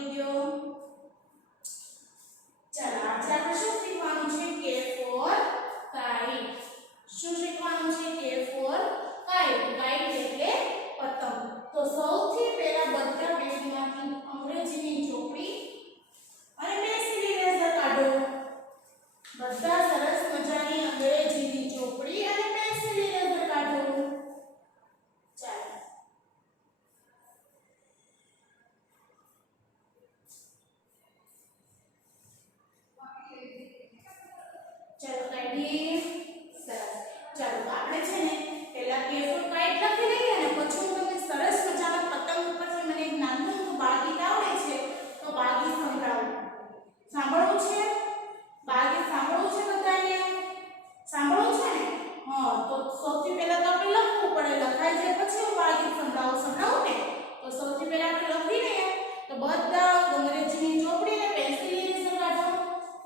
કહી દો. ચાલો આજે આપણે શું શીખવાનું છે કે ફોર કાઇટ. શું શીખવાનું છે કે ફોર કાઇટ. કાઇટ એટલે પતંગ. તો સૌથી પહેલા બધા પેજમાંથી અંગ્રેજીની ચોપડી અને પેન્સિલ ઇરેઝર કાઢો. બધા સરસ મજાની અંગ્રેજીની ચોપડી અને પેન્સિલ ઇરેઝર કાઢો. ચાલો ચાલો કાઢીએ. સરસ. ચાલો તો આપણે છે ને પહેલા કે ફોર કાઇટ લખી લઈએ અને પછી હું તમને સરસ મજાના પતંગ ઉપરથી મને એક નાનું તો બાળગીત આવડે છે તો બાળગીત સંભળાવું. સાંભળવું છે? બાળગીત સાંભળવું છે બધાને? સાંભળવું છે ને? હા તો સૌથી પહેલા તો આપણે લખવું પડે. લખાઈ જાય પછી હું બાળગીત સંભળાવું ને. તો સૌથી પહેલા આપણે લખી લઈએ તો બધા અંગ્રેજીની ચોપડી અને પેન્સિલ ઇરેઝર કાઢો.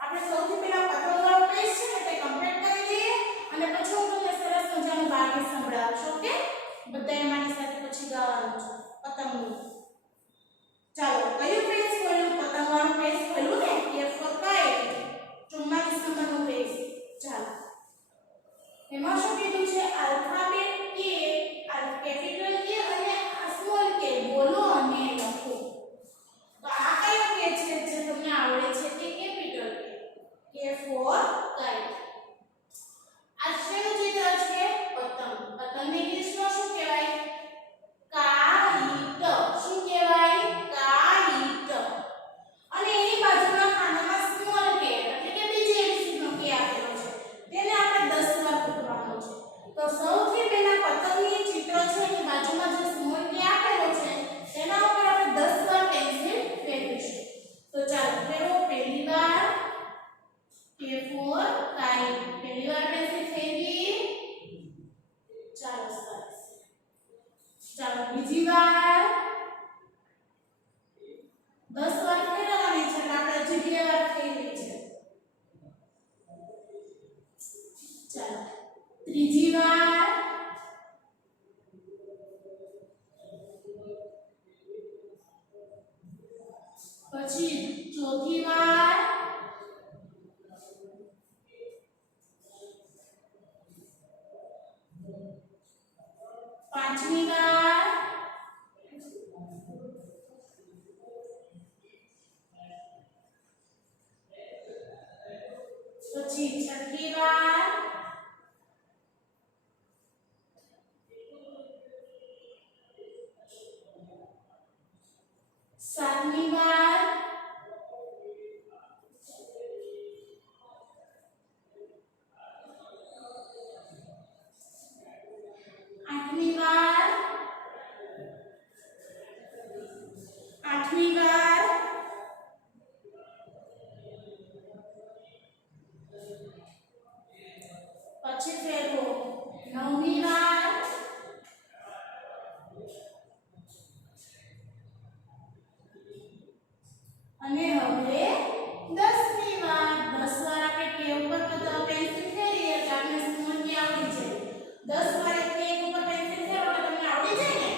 આપણે સૌથી પહેલા પતંગવાળો પેજ છે ને તે કમ્પ્લીટ કરી લઈએ અને પછી હું તમને સરસ મજાનું બાળગીત સંભળાવશું. ઓકે? બધાએ મારી સાથે પછી ગાવાનું છે પતંગનું. ચાલો કયું પેજ ખોલ્યું? પતંગવાળું પેજ ખોલ્યું ને? કે ફોર કાઇટ 44 નંબરનું પેજ. ચાલો એમાં શું કીધું છે? આલ્ફાબેટ કે, કેપિટલ કે અને સ્મોલ કે બોલો અને લખો. તો આ કયો કે છે જે તમને આવડે છે કે કેપિટલ કે ફોર કાઇટ. આ શેનું ચિત્ર છે? પતંગ. પતંગને ઇંગ્લિશમાં શું કહેવાય? કાઇટ. શું કહેવાય? કાઇટ. અને એની બાજુના ખાનામાં સ્મોલ કે એટલે કે બીજી એબીસીનો કે આપેલો છે. તેને આપણે 10 વાર પૂરવાનો છે. તો સૌથી પહેલા પતંગની ચિત્ર છે એની બાજુમાં જે સ્મોલ કે આપેલો છે તેના ઉપર આપણે 10 વાર પેન્સિલ ફેરવીશું. તો ચાલો ફેરવો. પહેલી વાર કે ફોર કાઇટ. પહેલી વાર પેન્સિલ ફેરવી. ચાલો સરસ. ચાલો બીજી વાર 10 વાર ફેરવવાની છે એટલે આપણે હજી 2 વાર ફેરવી છે. ચાલો ત્રીજી વાર. પછી ચોથી વાર. પાંચમી વાર. પછી છઠ્ઠી વાર. સાતમી વાર. આઠમી વાર. આઠમી વાર. પછી ફેરવો. નવમી વાર. અને હવે 10મી વાર. 10 વાર આપણે કે ઉપર તો પેન્સિલ ફેરવીએ એટલે આપણે સ્મોલ કે આવડી જાય. 10 વાર એક કે ઉપર પેન્સિલ ફેરવો એટલે તમને આવડી જાય ને.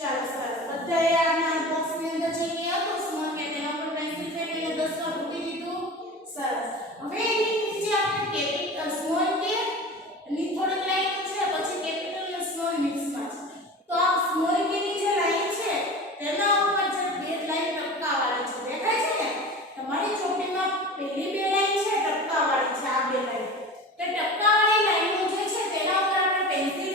ચાલો સરસ. બધાએ આના બોક્સની અંદર જે કે હતો સ્મોલ કે તેના ઉપર પેન્સિલ ફેરવીને 10 વાર મૂકી દીધું. સરસ. હવે એની નીચે આપણે કેપિટલ સ્મોલ કે ની થોડીક લાઈન છે પછી કેપિટલ અને સ્મોલ મિક્સમાં છે. તો આ સ્મોલ કે ની જે લાઈન છે તેના ઉપર જે બે લાઈન ટપકાવાળી છે દેખાય છે ને? તમારી ચોપડીમાં પહેલી બે લાઈન છે ટપકાવાળી છે. આ બે લાઈન તે ટપકાવાળી લાઈનો જે છે તેના ઉપર આપણે પેન્સિલ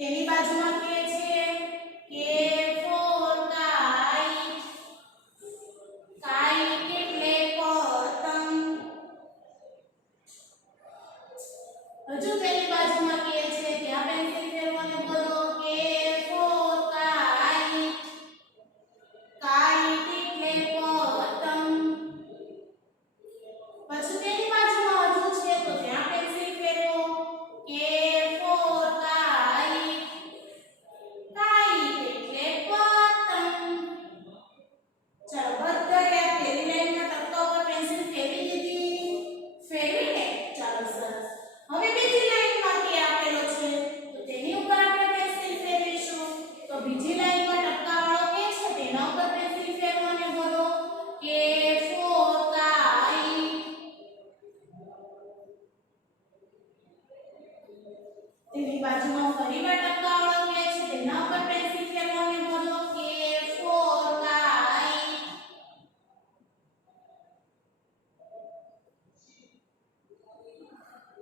તેની બાજુમાં કે છે કે ફોર કાઈટ કાઈટ એટલે પતંગ હજુ તેની બાજુમાં કે છે ત્યાં પેન્સિલ ફેરવો અને બોલો કે ફોર કાઈટ કાઈટ એટલે પતંગ પછી તેની બાજુમાં હજુ છે તો ત્યાં પેન્સિલ ફેરવો કે ફોર કાઈટ કાઈટ એટલે પતંગ ચાલો બધાએ આ પહેલી લાઈનના તબક્કા ઉપર પેન્સિલ ફેરવી દીધી ફેરવીને ચાલો સરસ હવે બીજી લાઈનમાં કે આપેલો છે તો તેની ઉપર આપણે પેન્સિલ ફેરવીશું તો બીજી લાઈનમાં ટપકાવાળો કે છે તેના ઉપર પેન્સિલ ફેરવો અને બોલો કે ફોર કાઈટ તેની બાજુમાં ફરીવાર ટપકાવાળો કે છે તેના ઉપર પેન્સિલ ફેરવો અને બોલો કે ફોર કાઈટ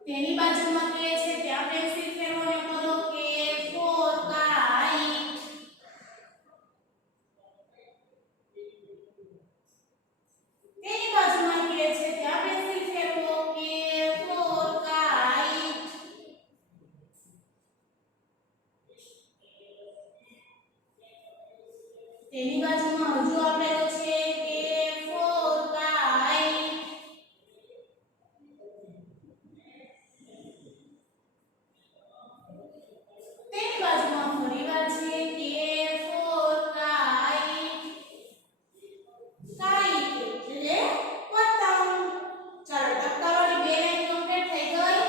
તેની બાજુમાં કે છે ત્યાં પેન્સિલ ફેરવો અને બોલો કે ફોર કાઈટ તેની બાજુમાં કે છે ત્યાં પેન્સિલ ફેરવો કે ફોર કાઈટ તેની બાજુમાં હજુ આપેલો છે કે ફોર કાઈટ તેની બાજુમાં ફરીવાર છે કે ફોર કાઈટ કાઈટ એટલે પતંગ ચાલો ટપકાવાળી બે લાઈન કમ્પ્લીટ થઈ ગઈ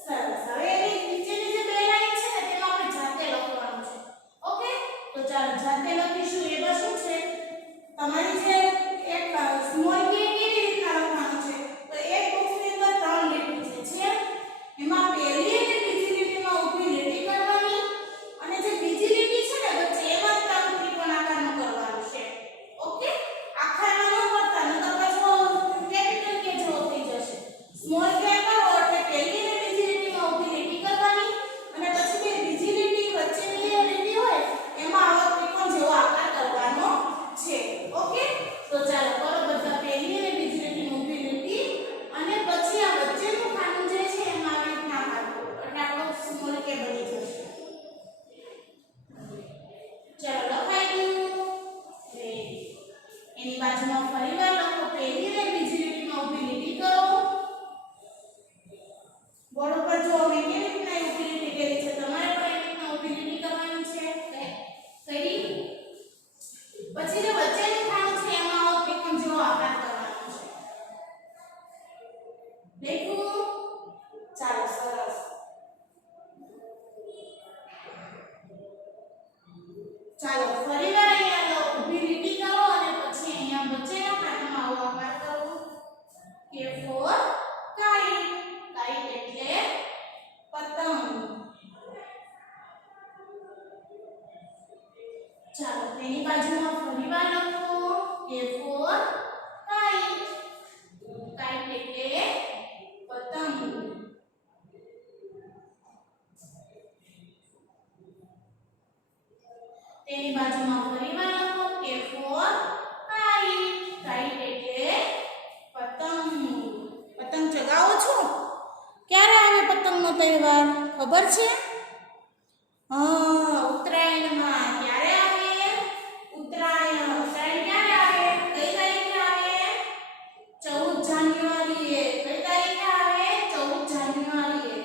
સરસ હવે એની નીચેની જે બે લાઈન છે ને તેમાં આપણે જાતે લખવાનું છે ઓકે તો ચાલો જાતે લખીશું એમાં શું છે તમારી જે એક સ્મોલ કે કેવી રીતના લખવાનું છે તો એક બોક્સની અંદર ત્રણ લીટી છે એમાં પહેલી અને બીજી લીટીમાં ઊભી લીટી કરવાની અને જે બીજી લીટી છે ને વચ્ચે એમાં ત્રણ ત્રિકોણાકારનું કરવાનું છે ઓકે આખામાં ન કરતા નકર પછી કેપિટલ કે જેવો થઈ જશે સ્મોલ કે કરો એટલે પહેલી અને બીજી લીટીમાં ઊભી લીટી કરવાની અને પછી બે બીજી લીટી વચ્ચેની જે લીટી હોય એમાં આવો ત્રિકોણ જેવો આકાર કરવાનો છે ઓકે તો ચાલો કરો બધા પહેલી અને બીજી લીટીમાં ઊભી લીટી અને પછી આ વચ્ચેનું ખાનું જે છે એમાં આવી રીતના આકાર કરો એટલે આપણો સ્મોલ કે બની જશે ચાલો લખાઈ ગયું એની બાજુમાં ફરીવાર લખો પહેલી અને બીજી લીટીમાં ઊભી લીટી કરો બોર્ડ ઉપર જો અમે કેવી રીતના ઊભી લીટી કરી છે તમારે પણ એવી રીતના ઊભી લીટી કરવાની છે કરી પછી જે વચ્ચેનું ખાનું છે એમાં આવો ત્રિકોણ જેવો આકાર કરવાનો છે લખ્યું ચાલો સરસ ચાલો ફરીવાર અહીંયા લો ઊભી લીટી કરો અને પછી અહીંયા વચ્ચેના ખાનામાં આવો આકાર કરો કે ફોર કાઈટ કાઈટ એટલે પતંગ ચાલો તેની બાજુમાં ફરીવાર લખો કે ફોર કાઈટ કાઈટ એટલે પતંગ તેની બાજુમાં ફરીવાર લખો કે ફોર કાઈટ કાઈટ એટલે પતંગ પતંગ ચગાવો છો ક્યારે આવે પતંગનો તહેવાર ખબર છે હા ઉત્તરાયણમાં ક્યારે આવે ઉત્તરાયણ ઉત્તરાયણ ક્યારે આવે કઈ તારીખે આવે 14 જાન્યુઆરીએ કઈ તારીખે આવે 14 જાન્યુઆરીએ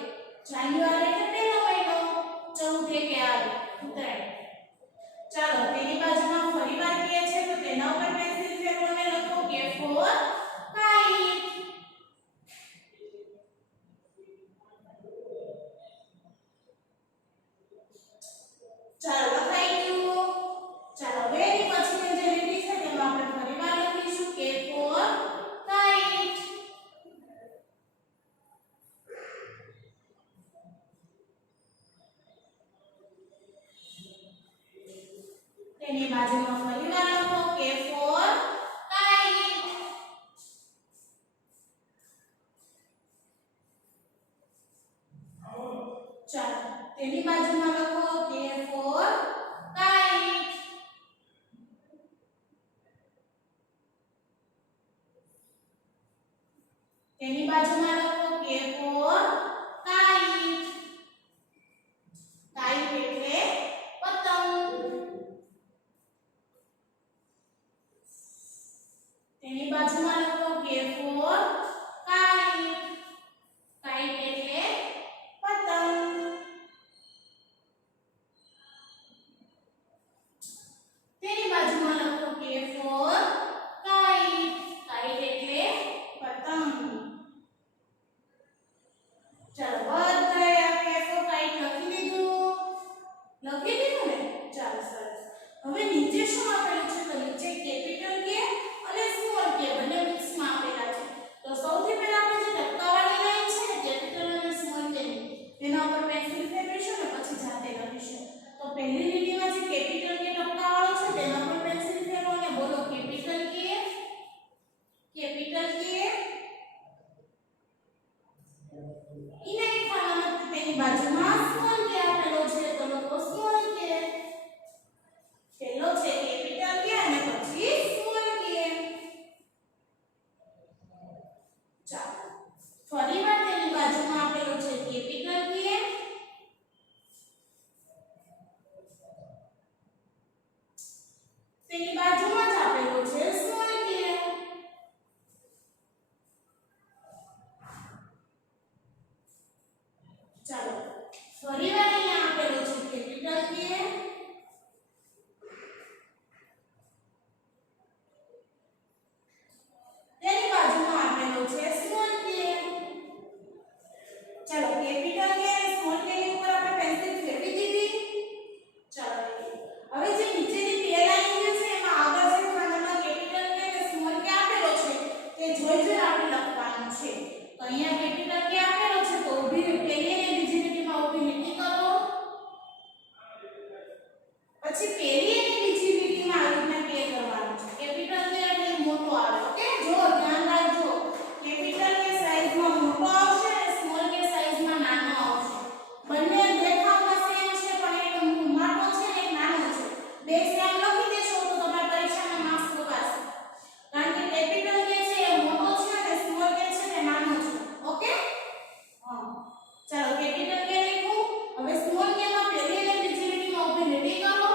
જાન્યુઆરી એટલે પહેલો મહિનો 14 કે આવે ઉત્તરાયણ ચાલો તેની બાજુમાં ફરીવાર કે છે તો તેના ઉપર પેન્સિલ ફેરવો અને લખો કે ફોર કાઈટ ચાલો લખાઈ ગયું ચાલો હવે એની પછીની જે લીટી છે તેમાં આપણે ફરીવાર લખીશું કે ફોર કાઈટ તેની બાજુમાં ફરીવાર લખો કે ફોર કાઈટ ચાલો તેની બાજુમાં લખો K for kite. તેની બાજુમાં લખો K for kite. kite એટલે પતંગ. તેની બાજુમાં લખો K for kite. kite એટલે પતંગ. તેની બાજુમાં લખો K for kite. kite એટલે પતંગ. ચાલો બધાએ આ K for kite લખી દીધું ને? ચાલો સરસ. હવે નીચે શું આપેલું છે? તો નીચે કેપિટલ K અને સ્મોલ k બંને મિક્સમાં આપેલા છે. તો સૌથી પહેલા આપણે જે ટપકાવાળી લાઈન છે ને કેપિટલ અને સ્મોલ k ની તેના ઉપર પેન્સિલ ફેરવીશું ને પછી જાતે લખીશું. તો પહેલી લીટીમાં જે કેપિટલ K ટપકાવાળો છે તેના પર પેન્સિલ ફેરવો અને બોલો કેપિટલ K. કેપિટલ K ઇને ખાનામાં તેની બાજુમાં સ્મોલ k આપેલો છે તો લખો સ્મોલ k. પહેલો છે કેપિટલ K અને પછી સ્મોલ k. ચાલો ફરીવાર તેની બાજુમાં આપેલો છે કેપિટલ K તેની બાજુમાં જ આપેલો છે સ્મોલ k. ચાલો ફરીવાર અહીંયા આપેલો છે કેપિટલ K તેની બાજુમાં આપેલો છે સ્મોલ k. ચાલો કેપિટલ K અને સ્મોલ k ની ઉપર આપણે પેન્સિલ ફેરવી દીધી. ચાલો હવે જે નીચેની બે લાઈન છે એમાં આગળ જે ખાનામાં કેપિટલ K અને સ્મોલ k આપેલો છે તે જોઈ આપણે લખવાનું છે. તો અહીંયા કેપિટલ K આપેલો છે તો ઊભી પહેલી અને બીજી લીટીમાં ઊભી લીટી કરો. પછી પહેલી અને બીજી લીટીમાં આવી રીતના K કરવાનું છે. કેપિટલ K એટલે મોટો આવે. ઓકે જો ધ્યાન રાખજો. કેપિટલ K સાઈઝમાં મોટો આવશે અને સ્મોલ k સાઈઝમાં નાનો આવશે. બંને દેખાવમાં સેમ છે પણ એક મોટો છે અને એક નાનો છે. બે સેમ લખી દેશો તો તમારી પરીક્ષામાં માર્ક્સ કપાશે. કારણ કે કેપિટલ K છે એ મોટો છે અને સ્મોલ k છે તે નાનો છે. ઓકે હા ચાલો કેપિટલ K લખો. હવે સ્મોલ k માં પહેલી અને બીજી લીટીમાં ઊભી લીટી કરો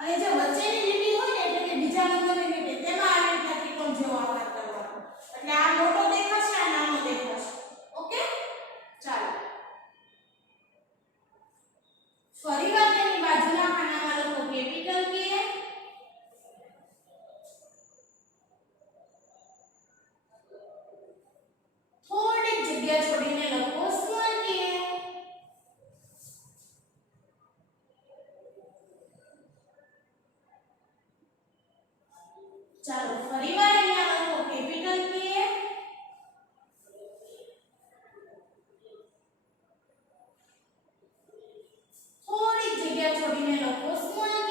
અને જે વચ્ચેની લીટી હોય ને એટલે કે બીજા નંબરની લીટી તેમાં આ રીતના ત્રિકોણ જેવો આકાર કરવાનો. એટલે આ મોટો દેખાશે આ નાનો દેખાશે. ઓકે ચાલો ફરીવાર તેની બાજુના ખાનામાં લખો કેપિટલ K થોડીક જગ્યા છોડીને લખો સ્મોલ k. ચાલો ફરીવાર અહીંયા લખો કેપિટલ K થોડીક જગ્યા છોડીને લખો સ્મોલ k.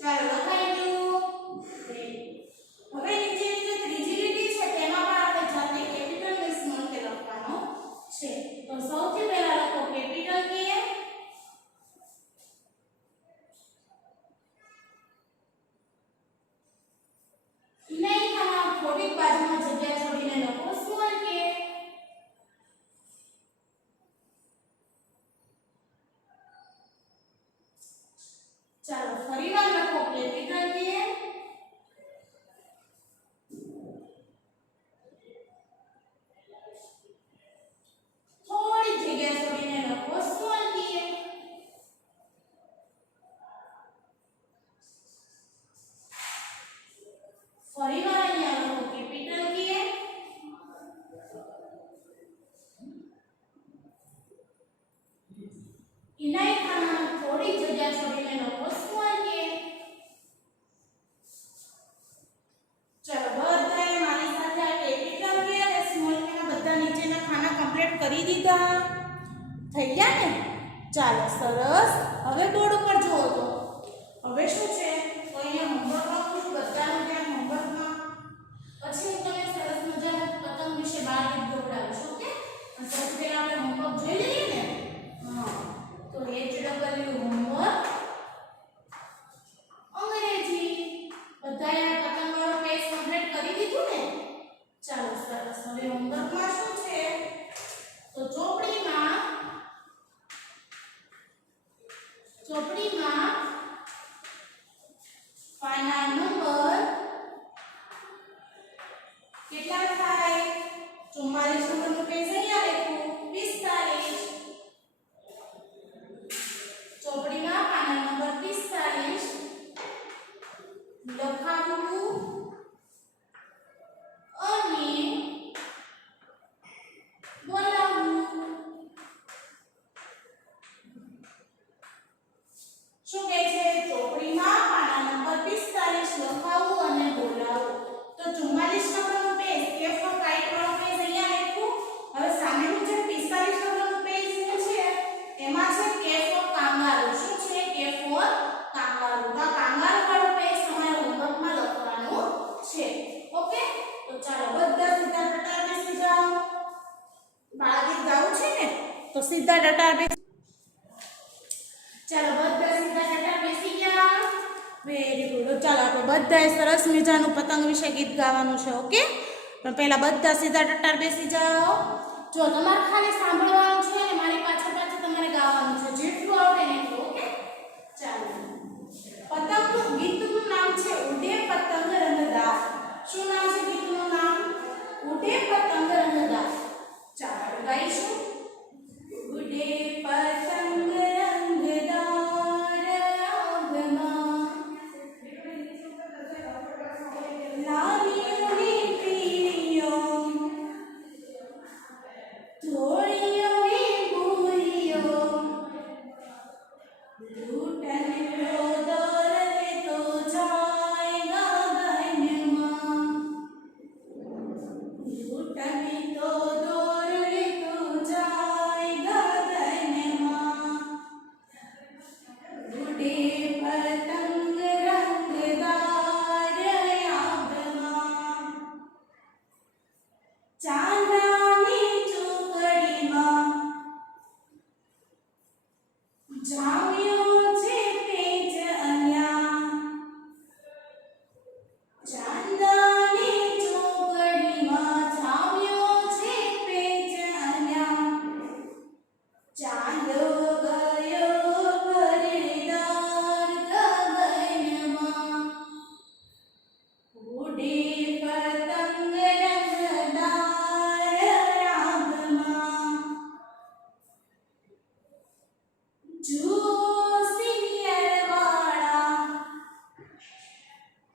ચાલો લખાઈ ગયું. હવે નીચેની જે ત્રીજી લીટી છે તેમાં પણ આપણે જાતે કેપિટલ અને સ્મોલ k લખવાનો છે. તો સૌથી પહેલા લખો કેપિટલ K નહીં ખાના થોડીક બાજુમાં જગ્યા છોડીને લખો સ્મોલ k. ચાલો ફરીવાર લખો કેપિટલ K થોડી જગ્યા છોડીને લખો સ્મોલ k. ફરીવાર અહીંયા લખો કેપિટલ K ઇનાઈ ખાનામાં થોડી જગ્યા છોડીને લખો સ્મોલ k. ચલો બધાએ મારી સાથે આ કેપિટલ K અને સ્મોલ k ના બધા નીચેના ખાના કમ્પ્લીટ કરી દીધા. થઈ ગયા ને? ચાલો સરસ. હવે બોર્ડ ઉપર જુઓ તો હવે શું છે તો અહીંયા હોમવર્ક આપું છું બધાનું ત્યાં હોમવર્કમાં. પછી હું તમને સરસ મજાના પતંગ વિશે વાત तो सीधा डटार बेस चलो बधा सीधा डटार बेसी गया वेरी गुड चलो આપણે બધાએ સરસ મજાનું પતંગ વિશે ગીત ગાવાનું છે ઓકે પણ પહેલા બધા सीधा डटार બેસી જાઓ જો તમારે ખાલી સાંભળવાનું છે અને મારી પાછળ પાછળ તમારે ગાવાનું છે જેટલું આવડે ને એટલું ઓકે ચાલો પતંગનું ગીતનું નામ છે ઉડે પતંગ રંગદાર શું નામ છે ગીતનું નામ ઉડે પતંગ રંગદાર ચાલો ગાઈશું ઉડે પતંગ રંગદાર આંગમાં લાલીઓ ને પીળીઓ ધોળીઓ ને ભૂરીઓ લૂંટન લો દોરલે તો જાય ગગનમાં લૂંટન તો દોરલે તો જાય ગગનમાં ઉડે પતંગ રંગદાર આંગમાં ચાંદની ચોકડીમાં જામ્યો છે પેચ અન્યા ચાંદની ચોકડીમાં જામ્યો છે પેચ અન્યા ચાંદો ગયો ઘરેદાર ગગનમાં ઉડે પતંગ રંગદાર આંગમાં જુઓ સિનિયરવાળા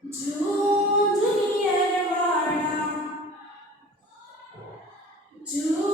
જુઓ જુનિયરવાળા જુઓ